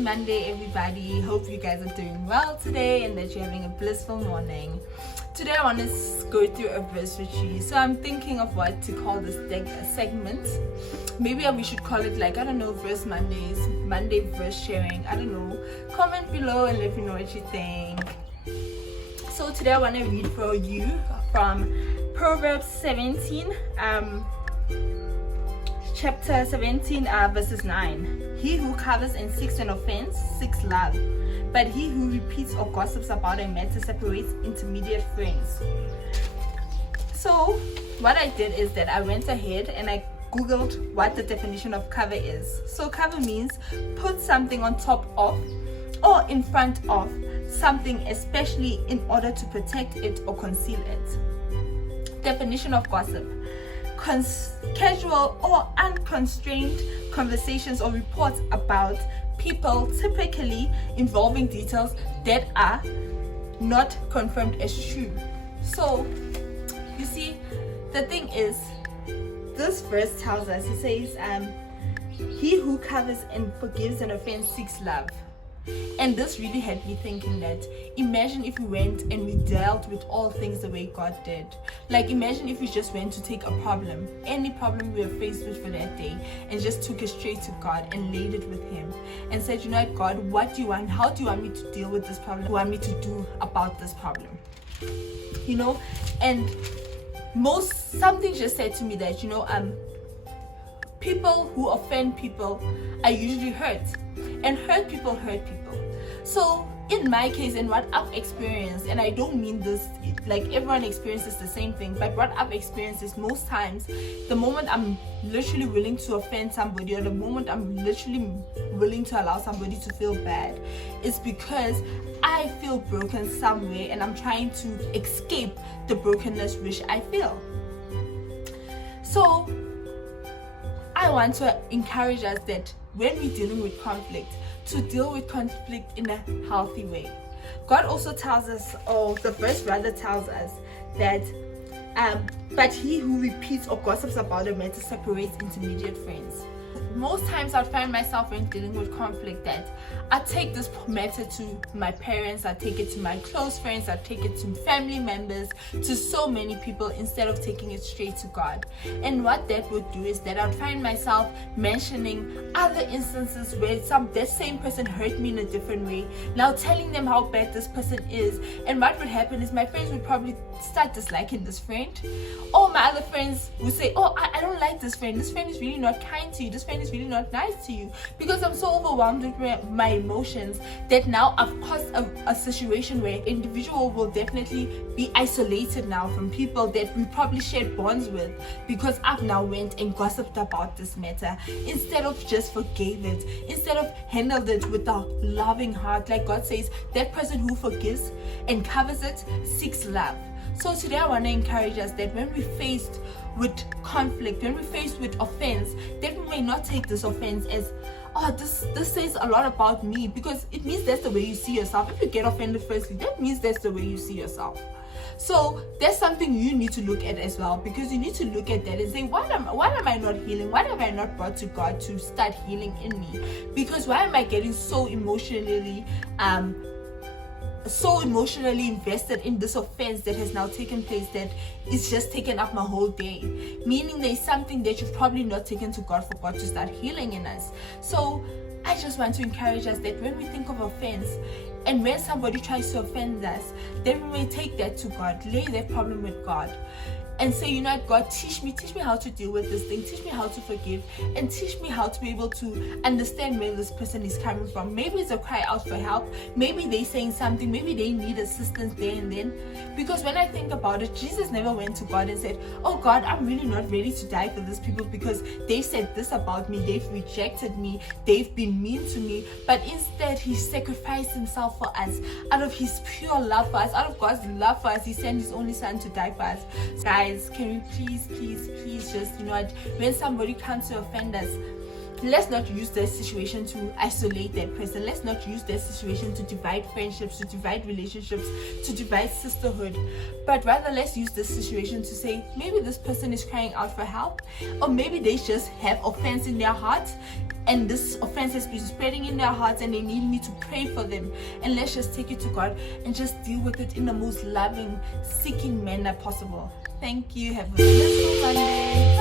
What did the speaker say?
Monday, everybody. Hope you guys are doing well today and that you're having a blissful morning. Today I want to go through a verse with you. So I'm thinking of what to call this segment. Maybe we should call it verse Mondays, Monday verse sharing. I don't know. Comment below and let me know what you think. So today I want to read for you from Proverbs 17, chapter 17, verses 9. He who covers and seeks an offense seeks love, but he who repeats or gossips about a matter separates intermediate friends. So what I did is that I went ahead and I googled what the definition of cover is. So cover means put something on top of or in front of something, especially in order to protect it or conceal it. Definition of gossip: casual or unconstrained conversations or reports about people, typically involving details that are not confirmed as true. So you see, the thing is, this verse tells us, it says, he who covers and forgives an offense seeks love. And this really had me thinking that, imagine if we went and we dealt with all things the way God did. Like, imagine if we just went to take a problem, any problem we were faced with for that day, and just took it straight to God and laid it with Him and said, you know what, God, what do you want? How do you want me to deal with this problem? What do you want me to do about this problem? You know, and something just said to me that, people who offend people are usually hurt, and hurt people hurt people. So in my case, and what I've experienced, and I don't mean this like everyone experiences the same thing, but what I've experienced is most times the moment I'm literally willing to offend somebody, or the moment I'm literally willing to allow somebody to feel bad, is because I feel broken somewhere and I'm trying to escape the brokenness which I feel. So I want to encourage us that when we're dealing with conflict, to deal with conflict in a healthy way. God also tells us, or the verse rather tells us, that but he who repeats or gossips about a matter separates intermediate friends. Most times I'd find myself when dealing with conflict that I take this matter to my parents, I take it to my close friends, I take it to family members, to so many people, instead of taking it straight to God. And what that would do is that I'd find myself mentioning other instances where that same person hurt me in a different way, now telling them how bad this person is. And what would happen is my friends would probably start disliking this friend, or my other friends would say, oh, I don't like this friend is really not kind to you, this friend is really not nice to you, because I'm so overwhelmed with my emotions that now I've caused a situation where individual will definitely be isolated now from people that we probably shared bonds with, because I've now went and gossiped about this matter instead of just forgave it, instead of handled it with a loving heart. Like God says, that person who forgives and covers it seeks love. So today I want to encourage us that when we're faced with conflict, when we're faced with offense, that we may not take this offense as, oh, this says a lot about me, because it means that's the way you see yourself. If you get offended firstly, that means that's the way you see yourself. So that's something you need to look at as well, because you need to look at that and say, why am I not healing? Why have I not brought to God to start healing in me? Because why am I getting so emotionally invested in this offense that has now taken place, that it's just taken up my whole day? Meaning there's something that you've probably not taken to God for God to start healing in us. So I just want to encourage us that when we think of offense, and when somebody tries to offend us, then we may take that to God, lay that problem with God, and say, you know what, God, teach me how to deal with this thing, teach me how to forgive, and teach me how to be able to understand where this person is coming from. Maybe it's a cry out for help, maybe they're saying something, maybe they need assistance there and then. Because when I think about it, Jesus never went to God and said, oh God, I'm really not ready to die for these people because they've said this about me, they've rejected me, they've been mean to me. But instead, he sacrificed himself for us. Out of his pure love for us, out of God's love for us, he sent his only son to die for us. Guys, can we please just, when somebody comes to offend us, let's not use that situation to isolate that person. Let's not use that situation to divide friendships, to divide relationships, to divide sisterhood. But rather, let's use this situation to say, maybe this person is crying out for help, or maybe they just have offense in their heart, and this offense has been spreading in their hearts and they need me to pray for them. And let's just take it to God and just deal with it in the most loving, seeking manner possible. Thank you. Have a blissful Monday.